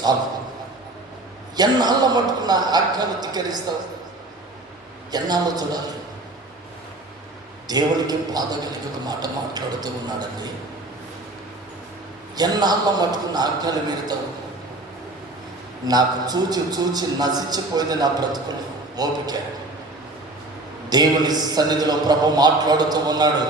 చాలు. ఎన్నాళ్ళ మట్టుకున్న ఆజ్ఞలు ధిక్కరిస్తావు? ఎన్నాళ్ళు చూడాలి? దేవునికి బాధ కలిగి ఒక మాట మాట్లాడుతూ ఉన్నాడండి. ఎన్నాళ్ళ మట్టుకున్న ఆజ్ఞలు మీరుతావు? నాకు చూచి చూచి నశించిపోయింది నా బ్రతుకులు, ఓపిక. దేవుని సన్నిధిలో ప్రభు మాట్లాడుతూ ఉన్నాడు.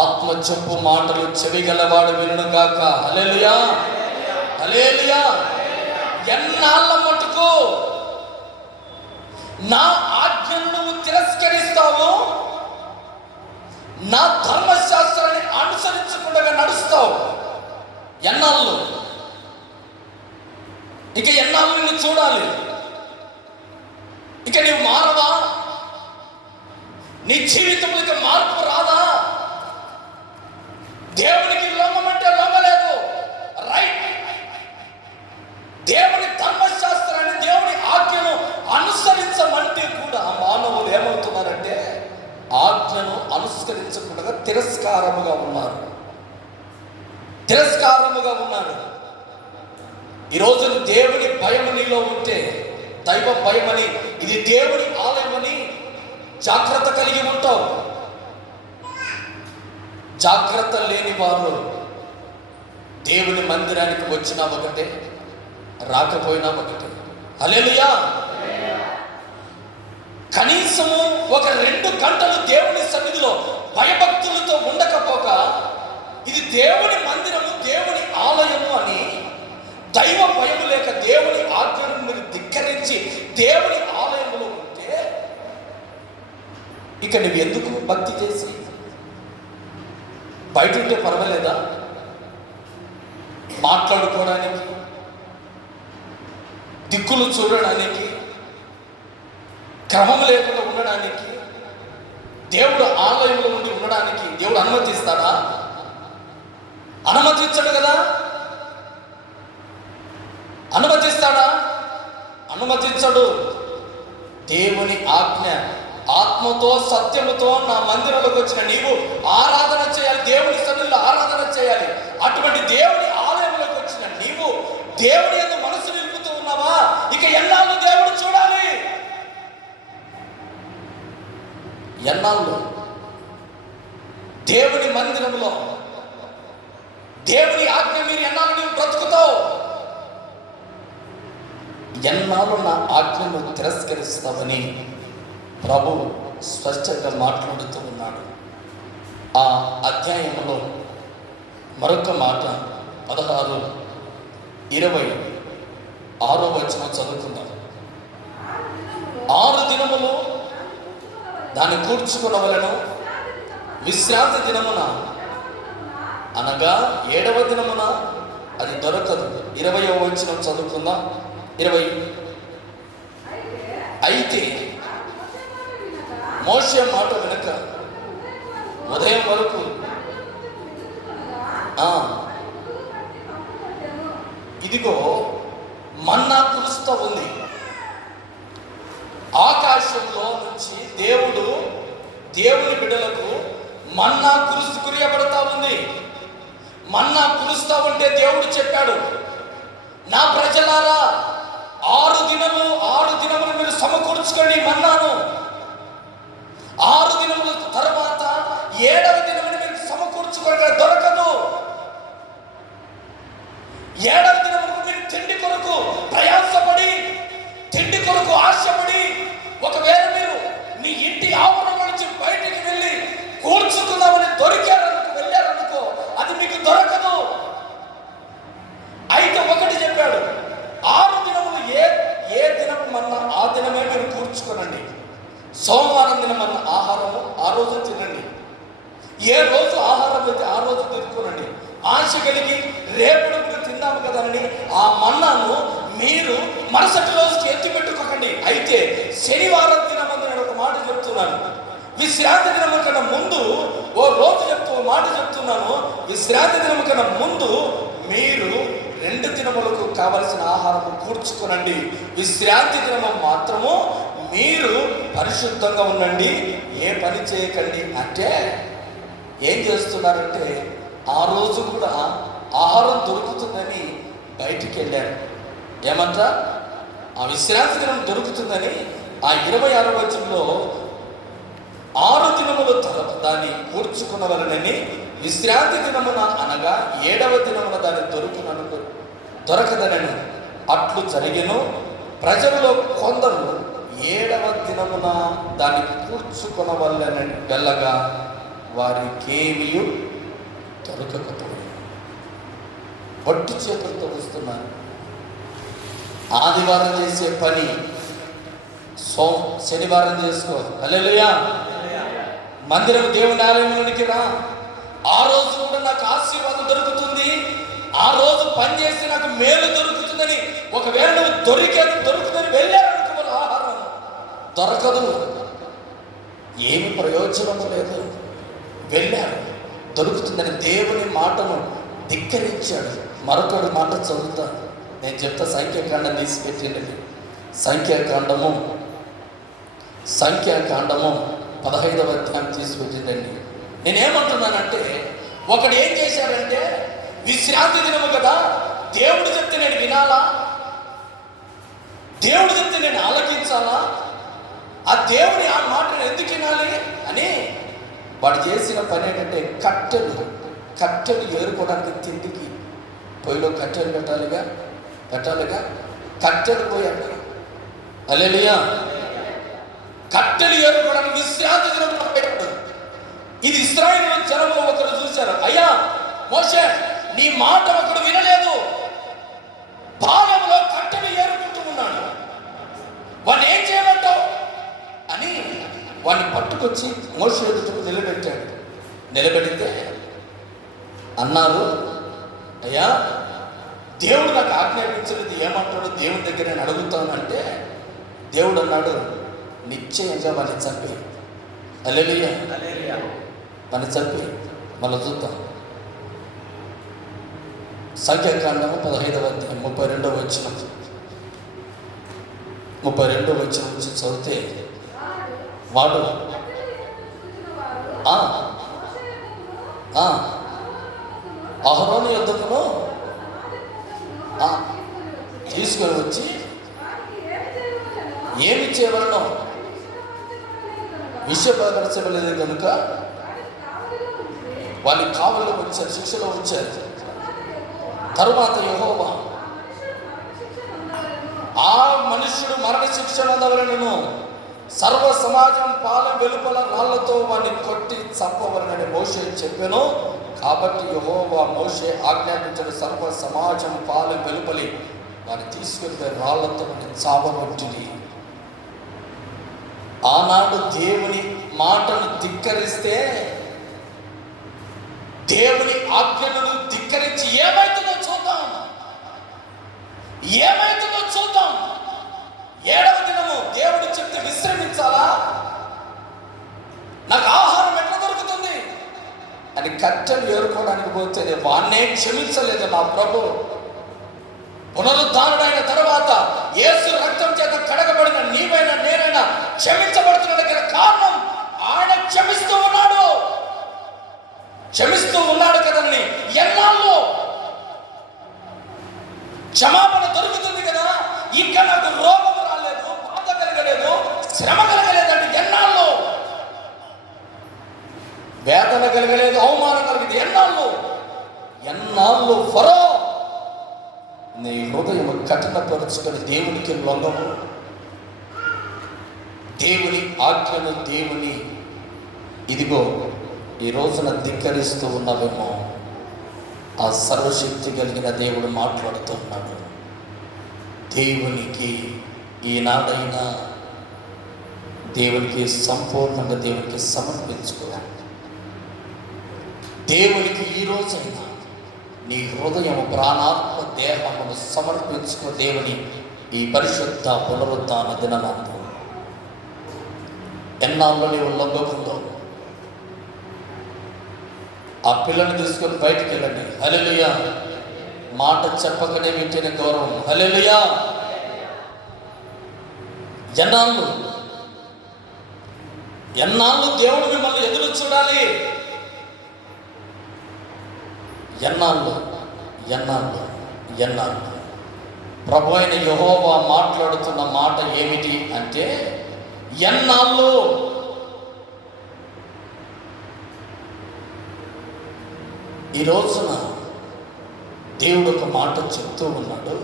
ఆత్మ చెప్పు మాటలు చెవిగలవాడు వినుగాక. హల్లెలూయా, హల్లెలూయా. ఎన్నాళ్ళ మటుకు నా ఆజ్ఞను నువ్వు తిరస్కరిస్తావు, నా ధర్మశాస్త్రాన్ని అనుసరించకుండా నడుస్తావు? ఎన్నాళ్ళు? ఇక ఎన్నాళ్ళు నిన్ను చూడాలి? ఇక నీవు మారవా? నీ జీవితంలో ఇక మార్పు రాదా? దేవునికి లొంగమంటే లొంగలేదు, రైట్. దేవుని ధర్మశాస్త్రాన్ని, దేవుని ఆజ్ఞను అనుసరించమంటే కూడా మానవులు ఏమవుతున్నారంటే ఆజ్ఞను అనుసరించకుండా తిరస్కారముగా ఉన్నారు, తిరస్కారముగా ఉన్నారు. ఈరోజు దేవుని భయం నీలో ఉంటే, దైవ భయమని, ఇది దేవుని ఆలయమని జాగ్రత్త కలిగి ఉంటావు. జాగ్రత్త లేని వారు దేవుని మందిరానికి వచ్చినా ఒకటే, రాకపోయినా ఒకటే. హల్లెలూయా. కనీసము ఒక 2 గంటలు దేవుని సన్నిధిలో భయభక్తులతో ఉండకపోక, ఇది దేవుని మందిరము, దేవుని ఆలయము అని దైవ భయము లేక దేవుని ఆజ్ఞను మీరు ధిక్కరించి దేవుని ఆలయంలో ఉంటే ఇక నువ్వు ఎందుకు భక్తి చేసి? బయట ఉంటే పర్వాలేదా? మాట్లాడుకోవడానికి, దిక్కులు చూడడానికి, క్రమం లేకుండా ఉండడానికి, దేవుడు ఆలయంలో ఉండి ఉండడానికి దేవుడు అనుమతిస్తాడా? అనుమతించడు కదా. అనుమతిస్తాడా? అనుమతించడు. దేవుని ఆజ్ఞ, ఆత్మతో సత్యముతో నా మందిరంలోకి వచ్చిన నీవు ఆరాధన చేయాలి, దేవుని సన్నిధిలో ఆరాధన చేయాలి. అటువంటి దేవుని ఆలయంలోకి వచ్చిన నీవు దేవుని యందు మనసు నిలుపుతూ ఉన్నావా? ఇక ఎన్నాళ్ళు దేవుడు చూడాలి? ఎన్నాళ్ళు దేవుని మందిరంలో దేవుని ఆజ్ఞ మీరు ఎన్నాళ్ళు నీవు బ్రతుకుతావు? ఎన్నాళ్ళు నా ఆజ్ఞను తిరస్కరిస్తావని ప్రభు స్పష్టంగా మాట్లాడుతూ ఉన్నాడు. ఆ అధ్యాయంలో మరొక మాట 16, 26 వచనం చదువుకుందాం. 6 దినములు దాన్ని కూర్చుకునవలెను, విశ్రాంతి దినమున అనగా 7వ దినమున అది దొరకదు. 20వ వచనం చదువుకుందాం. 20 అయితే మోషే మాట వెనుక ఉదయం వరకు ఇదిగో మన్నా కురుస్తూ ఉంది. ఆకాశంలో నుంచి దేవుని బిడ్డలకు మన్నా కురియబడతా ఉంది. మన్నా కురుస్తా ఉంటే దేవుడు చెప్పాడు, నా ప్రజలారా 6 దినములు మీరు సమకూర్చుకోండి మన్నాను. 6 దినముల తర్వాత 7వ దినమును మీరు సమకూర్చుకోగా దొరకదు. 7వ దినమును మీరు తిండి కొరకు ప్రయాసపడి, తిండి కొరకు ఆశపడి, ఒకవేళ మీరు మీ ఇంటి ఆవరణ నుంచి బయటికి వెళ్ళి కూర్చుకుందామని వెళ్ళారనుకో, అది మీకు దొరకదు. అయితే ఒకటి చెప్పాడు, 6 దినములు ఏ దినము మన్నా ఆ దినమే మీరు కూర్చుకోనండి. సోమవారం దినమన్న ఆహారము ఆ రోజు తినండి. ఏ రోజు ఆహారం అయితే ఆ రోజు తినుకోనండి. ఆశ కలిగి రేపటి కూడా తిందాము కదా అని ఆ మన్నాను మీరు మరుసటి రోజుకి ఎత్తి పెట్టుకోకండి. అయితే శనివారం దినమందు నేను ఒక మాట చెప్తున్నాను, విశ్రాంతి దినము కన్నా ముందు ఓ మాట చెప్తున్నాను, విశ్రాంతి దినము కన్నా ముందు మీరు 2 దినములకు కావలసిన ఆహారము కూర్చుకోనండి. విశ్రాంతి దినము మాత్రము మీరు పరిశుద్ధంగా ఉండండి, ఏ పని చేయకండి. అంటే ఏం చేస్తున్నారంటే ఆ రోజు కూడా ఆహారం దొరుకుతుందని బయటికి వెళ్ళారు. ఏమంట? ఆ విశ్రాంతి దినం దొరుకుతుందని ఆ 26వ వచనంలో 6 దినములు దాన్ని కూర్చుకున్నవలనని విశ్రాంతి దినమున అనగా 7వ దినమున దాన్ని దొరకదనని అట్లు జరిగెను. ప్రజలలో కొందరు 7వ దినమున దాన్ని కూర్చుకొనవలెనని వెళ్ళగా వారికేమీ దొరకకపోయింది. పట్టు చేతులతో వస్తున్నారు. ఆదివారం చేసే పని శనివారం చేసుకో. హల్లెలూయా. మందిరం దేవుని ఆలయంలోనికి రా. ఆ రోజు కూడా నాకు ఆశీర్వాదం దొరుకుతుంది, ఆ రోజు పని చేస్తే నాకు మేలు దొరుకుతుందని ఒకవేళ నువ్వు దొరుకుతుందని వెళ్ళారనుకో, ఆహారం దొరకదు, ఏమి ప్రయోజనము లేదు. వెళ్ళారు, దొరుకుతుందని దేవుని మాటను ధిక్కరించాడు. మరొకటి మాట చదువుతాను, నేను చెప్తా. సంఖ్యాకాండం తీసుకెళ్ళండి. సంఖ్యాకాండము 15వ అధ్యాయం తీసుకొచ్చిందండి. నేనేమంటున్నానంటే, ఒకడు ఏం చేశాడంటే, విశ్రాంతి దినము కదా, దేవుడు చెప్తే నేను వినాలా, దేవుడు చెప్తే నేను ఆలకించాలా, ఆ దేవుని ఆ మాటను ఎందుకు వినాలి అని వాడు చేసిన పని ఏంటంటే, కట్టెలు ఏరుకోవడానికి తిండికి పొయ్యిలో కట్టెలు పెట్టాలిగా, కట్టెలు పోయాడు. హల్లెలూయా. కట్టెలు ఏరుకోవడానికి విశ్రాంతి దినం పెట్టాడు. ఇది ఇశ్రాయేలు జనంలో ఒకరు చూశారు. అయ్యా మోషే, నీ మాట ఒకడు వినలేదు, భాగంలో కట్టెలు ఏరుకుంటూ ఉన్నాడు, వాడిని ఏం చేయమంటావు అని వాడిని పట్టుకొచ్చి మోషే ఎదుట నిలబెట్టాడు. నిలబెడితే అన్నారు, అయ్యా దేవుడు నాకు ఆజ్ఞాపించినది ఏమంటాడు, దేవుని దగ్గర నేను అడుగుతానంటే దేవుడు అన్నాడు, నిశ్చయంగా వాడిని చంపి. హల్లెలూయా. వాడిని చంపి. మళ్ళీ చూద్దాం. సంఖ్యాకాండము 15వ అధ్యాయం 32వ వచనం నుంచి చదివితే, వాడు అహరోను యొద్దకును తీసుకొని వచ్చి ఏమి చేయవలనో విషయపరచలేదు కనుక వాళ్ళు కావలిలో ఉంచారు, శిక్షలో ఉంచారు. తరువాత యెహోవా ఆ మనుష్యుడు మరణ శిక్ష పొందవలెను, సర్వ సమాజం పాలెం వెలుపల రాళ్లతో వాడిని కొట్టి చంపవలనని మోషే చెప్పెను. కాబట్టి యెహోవా మోషే ఆజ్ఞాపించిన సర్వ సమాజం పాలెం వెలుపలి వారిని తీసుకెళ్తే రాళ్లతో చావగొట్టింది. ఆనాడు దేవుని మాటను ధిక్కరిస్తే, దేవుని ఆజ్ఞలను ధిక్కరించి ఏమైతుందో చూద్దాం. 7వ దినము దేవుడు చెప్తే విశ్రమించాలా, నాకు ఆహారం ఎట్లా దొరుకుతుంది అని కట్టెలు ఏరుకోవడానికి పోతే వాన్నే క్షమించలేదు నా ప్రభు. పునరుద్ధారుడైన తర్వాత యేసు రక్తం చేత కడగబడిన నీవైనా నేనైనా క్షమించబడుతున్న కారణం ఆయన క్షమిస్తూ ఉన్నాడు కదండి. ఎన్నాళ్ళు క్షమాపణ దొరుకుతుంది కదా, ఇంకా నాకు రోగం రాలేదు, బాధ కలగలేదు, శ్రమ కలగలేదండి. వేదన కలగలేదు, అవమానం కలిగింది. ఎన్నాళ్ళు ఫరో నీ హృదయం కఠినపరుచుకొని దేవునికి లొంగము, దేవుని ఆజ్ఞను, దేవుని ఇదిగో ఈ రోజున ధిక్కరిస్తూ ఉన్నావేమో. ఆ సర్వశక్తి కలిగిన దేవుడు మాట్లాడుతూ ఉన్నాడు. దేవునికి ఈనాడైనా దేవునికి సంపూర్ణంగా దేవునికి సమర్పించుకోవాలి. దేవునికి ఈ రోజైనా నీ హృదయం, ప్రాణాత్మ, దేహమును సమర్పించుకో. దేవుని ఈ పరిశుద్ధ పునరుద్ధాన దినమందు ఎన్నాళ్ళు నీవు లొంగకుందో ఆ పిల్లని తీసుకొని బయటికి వెళ్ళండి. హల్లెలూయా. మాట చెప్పకనే వింటేనే గౌరవం. హల్లెలూయా. ఎన్నాళ్ళు దేవుడు మిమ్మల్ని ఎదురు చూడాలి. ఎన్నాళ్ళు ఎన్నాళ్ళు? ప్రభు అయిన యెహోవా మాట్లాడుతున్న మాట ఏమిటి అంటే, ఎన్నాళ్ళు? ఈ రోజున దేవుడు ఒక మాట చెప్తూ ఉన్నాడు,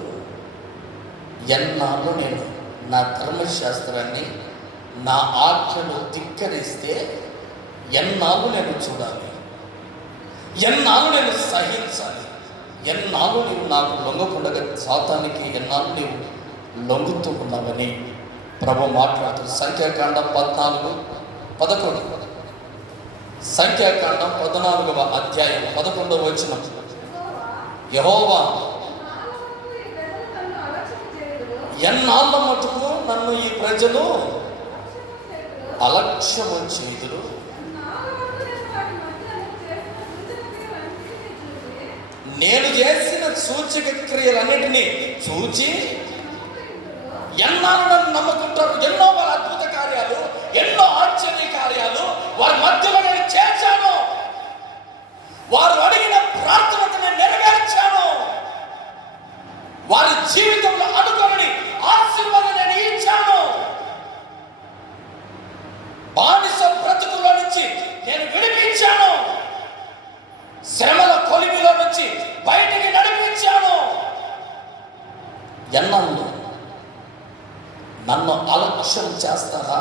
ఎన్నాళ్ళు నేను నా ధర్మశాస్త్రాన్ని, నా ఆజ్ఞను ధిక్కరిస్తే ఎన్నాళ్ళు నేను చూడాలి, ఎన్నాళ్ళు నేను సహించాలి, ఎన్నాళ్ళు నీవు నాకు లొంగకుండగా సాతానికి ఎన్నాళ్ళు నీవు లొంగుతూ ఉన్నావని ప్రభు మాట్లాడుతుంది. సంఖ్యాకాండం 14:11, సంఖ్యాకాండం 14వ అధ్యాయం 11వ వచనం. యెహోవా ఎన్నాళ్ళ మటుకు నన్ను ఈ ప్రజలు అలక్ష్యము చేదురు, నేను చేసిన సూచక క్రియలన్నిటినీ చూచి ఎన్నాళ్ళు నన్ను నమ్ముకుంటారు. ఎన్నో వాళ్ళ అద్భుత కార్యాలు, ఎన్నో ఆశ్చర్య కార్యాలు వారి మధ్యలో నేను చేశాను. వారు అడిగిన ప్రార్థనకు నేను నెరవేర్చాను. వారి జీవితంలో అనుకోని ఆశీర్వాదం నేను ఇచ్చాను. బానిస బ్రతుకులో నుంచి నేను విడిపించాను. శ్రమల కొలిమిలో నుంచి బయటికి నడిపించాను. ఎన్నాళ్ళు నన్ను అలక్ష్యం చేస్తారా?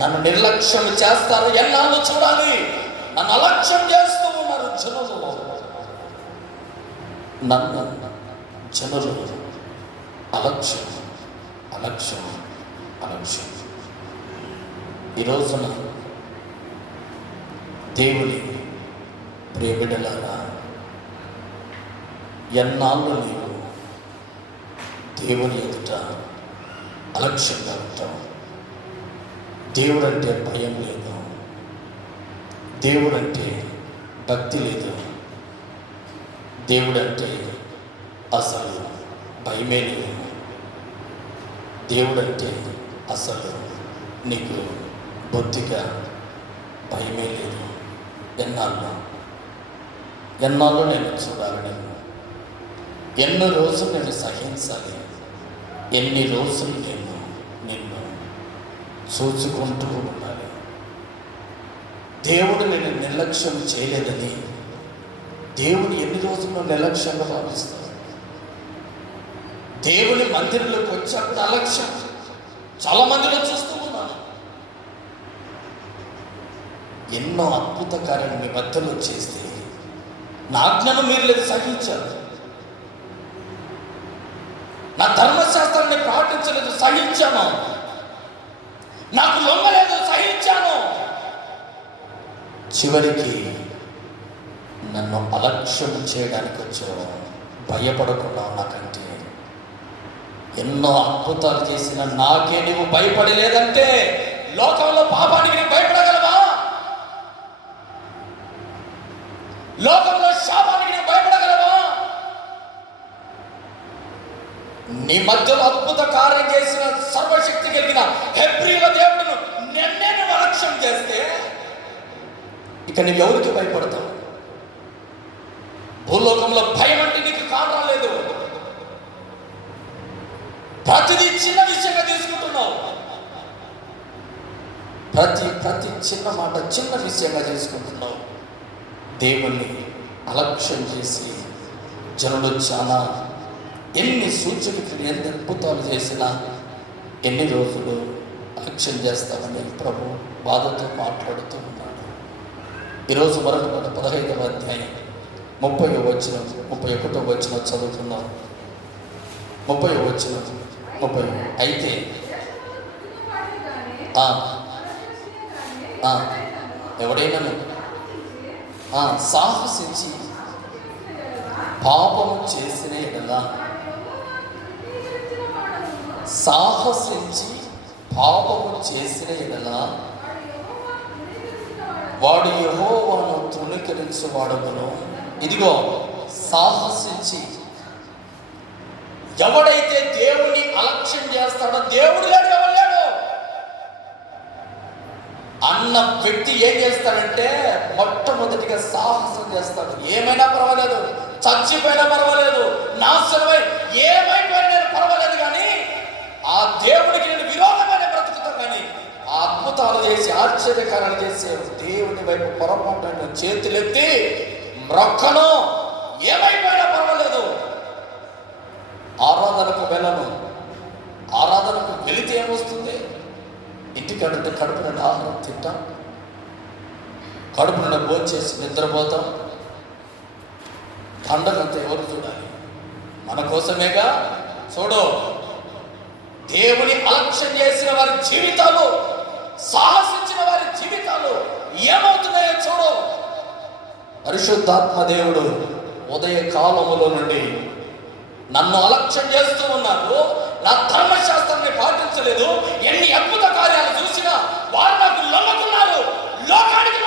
నన్ను నిర్లక్ష్యం చేస్తారా? ఎన్నాళ్ళు చూడాలి? నన్ను అలక్ష్యం చేస్తూ ఉన్నారు జనులు. నన్ను జనులు అలక్ష్యం అలక్ష్యం అలక్ష్యం. ఈ రోజున దేవుని ప్రియబిడ్డలారా, ఎన్నాళ్ళు నీవు దేవుని ఎదుట అలక్ష్యంగా ఉంటావు? దేవుడంటే భయం లేదు, దేవుడంటే భక్తి లేదు, దేవుడంటే అసలు భయమే లేదు, దేవుడంటే అసలు నీకు బొత్తిగా భయమే లేదు. ఎన్నాళ్ళు నేను చూడాలి? నేను ఎన్ని రోజులు నేను సహించాలి? ఎన్ని రోజులు నేను నిన్ను చూసుకుంటూ ఉండాలి? దేవుడు నేను నిర్లక్ష్యం చేయలేదని దేవుడు ఎన్ని రోజుల్లో నిర్లక్ష్యంగా భావిస్తాడు? దేవుని మందిరంలోకి వచ్చాక అలక్ష్యం చాలా మందిలో చూస్తూ ఉన్నాను. ఎన్నో అద్భుత కార్యాలు మీ మధ్యలో చేస్తే నా ఆజ్ఞను మీరు లేదు సహించారు. నా ధర్మశాస్త్రాన్ని పాటించలేదు, సహించాను. నాకు లొంగలేదు, సహించాను. చివరికి నన్ను అలక్ష్యం చేయడానికి వచ్చావు. భయపడకుండా నాకంటే ఎన్నో అద్భుతాలు చేసిన నాకే నువ్వు భయపడలేదంటే లోకంలో పాపానికి నువ్వు భయపడగలవా? లోకంలో శాపానికి నువ్వు భయపడగలవా? నీ మధ్యలో అద్భుత కార్యం చేసిన సర్వశక్తి కలిగిన హెబ్రీల దేవుడును నిన్నే నువ్వు అలక్ష్యం చేస్తే ఇక నువ్వు ఎవరికి భయపడతావు? భూలోకంలో భయం అంటే నీకు కారణం లేదు. ప్రతిదీ చిన్న విషయంగా తీసుకుంటున్నావు. ప్రతి చిన్న మాట చిన్న విషయంగా చేసుకుంటున్నావు. దేవుణ్ణి అలక్ష్యం చేసి జనులు చాలా ఎన్ని సూచనలు ఎన్ని అద్భుతాలు చేసినా ఎన్ని రోజులు అలక్ష్యం చేస్తామని ప్రభు బాధతో మాట్లాడుతూ ఉన్నాడు. ఈరోజు మరొక 15వ అధ్యాయం 30వ వచనం 31వ వచనం చదువుతున్నాం. 30వ వచనం 30. అయితే ఎవడైనా సాహసించి పాపము చేసిన ఎడలా, సాహసించి పాపము చేసిన ఎడలా వాడు యెహోవాను తృణీకరించువాడగును. ఇదిగో సాహసించి ఎవడైతే దేవుని అలక్ష్యం చేస్తాడో, దేవుడు లేడు ఎవరు లేడు అన్న వ్యక్తి ఏం చేస్తాడంటే మొట్టమొదటిగా సాహసం చేస్తాడు. ఏమైనా పర్వాలేదు, చచ్చిపోయినా పర్వాలేదు, నాశనమై ఏమైపోయినా నేను పర్వాలేదు, కానీ ఆ దేవుడికి నేను విరోధమైన బ్రతుకుతాను. కానీ ఆ అద్భుతాలు చేసి ఆశ్చర్యకారాలు చేసే దేవుని వైపు పొరపాటు చేతులెత్తి మ్రొక్కను, ఏమైపోయినా పర్వాలేదు, ఆరాధనకు వెళ్ళను. ఆరాధనకు వెళితే ఏమొస్తుంది? ఇంటికంటే కడుపు నుండి ఆహారం తింటాం, కడుపు నుండి భోంచేసి నిద్రపోతాం. పండగంతా ఎవరు చూడాలి? మన కోసమేగా. చూడు, దేవుని అలక్ష్యం చేసిన వారి జీవితాలు, సాహసించిన వారి జీవితాలు ఏమవుతున్నాయో చూడు. పరిశుద్ధాత్మ దేవుడు ఉదయ కాలములో నుండి నన్ను అలక్ష్యం చేస్తూ ఉన్నారు, నా ధర్మశాస్త్రాన్ని పాటించలేదు, ఎన్ని అద్భుత కార్యాలు చూసినా వారు నాకు లొంగుతున్నారు, లోకానికి